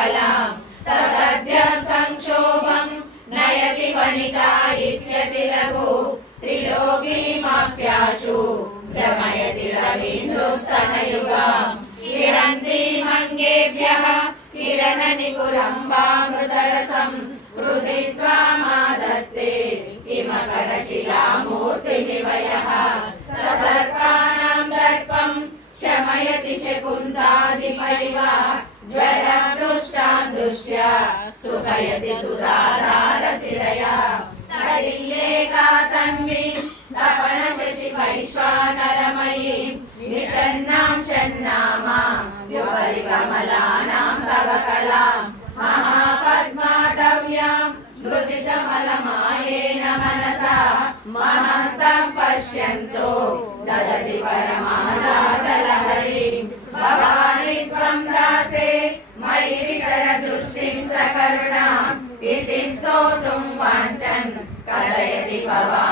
सकलां ससद्य संक्षोभं नयति वनिता इत्यति लघु त्रिलोकीमाप्याशु भ्रमयति रवीन्द्रस्तनयुगां किरन्तीमङ्गेभ्यः किरणनिकुरम्बामृतरसं रुदित्वा मादत्ते हिमकरशिलामूर्तिमिवयः ससर्पाणां दर्पं शमयति शकुन्तादिपैव ज्वरपृष्टान् दृष्ट्या सुखयति सुधाधारशिरया तडिल्लेका तन्वी तपनशशिवैश्वानरमयीं विषण्णां षण्णामां युपरि कमलानां तव कलां महापद्माटव्यां मृदितमलमायेन मनसा महन्तं पश्यन्तो ददति परमालादलहरीं भवानि त्वं दासे मयि वितरदृष्टिं सकरुणाम् इति स्तोतुं वाञ्छन् कलयति भवानि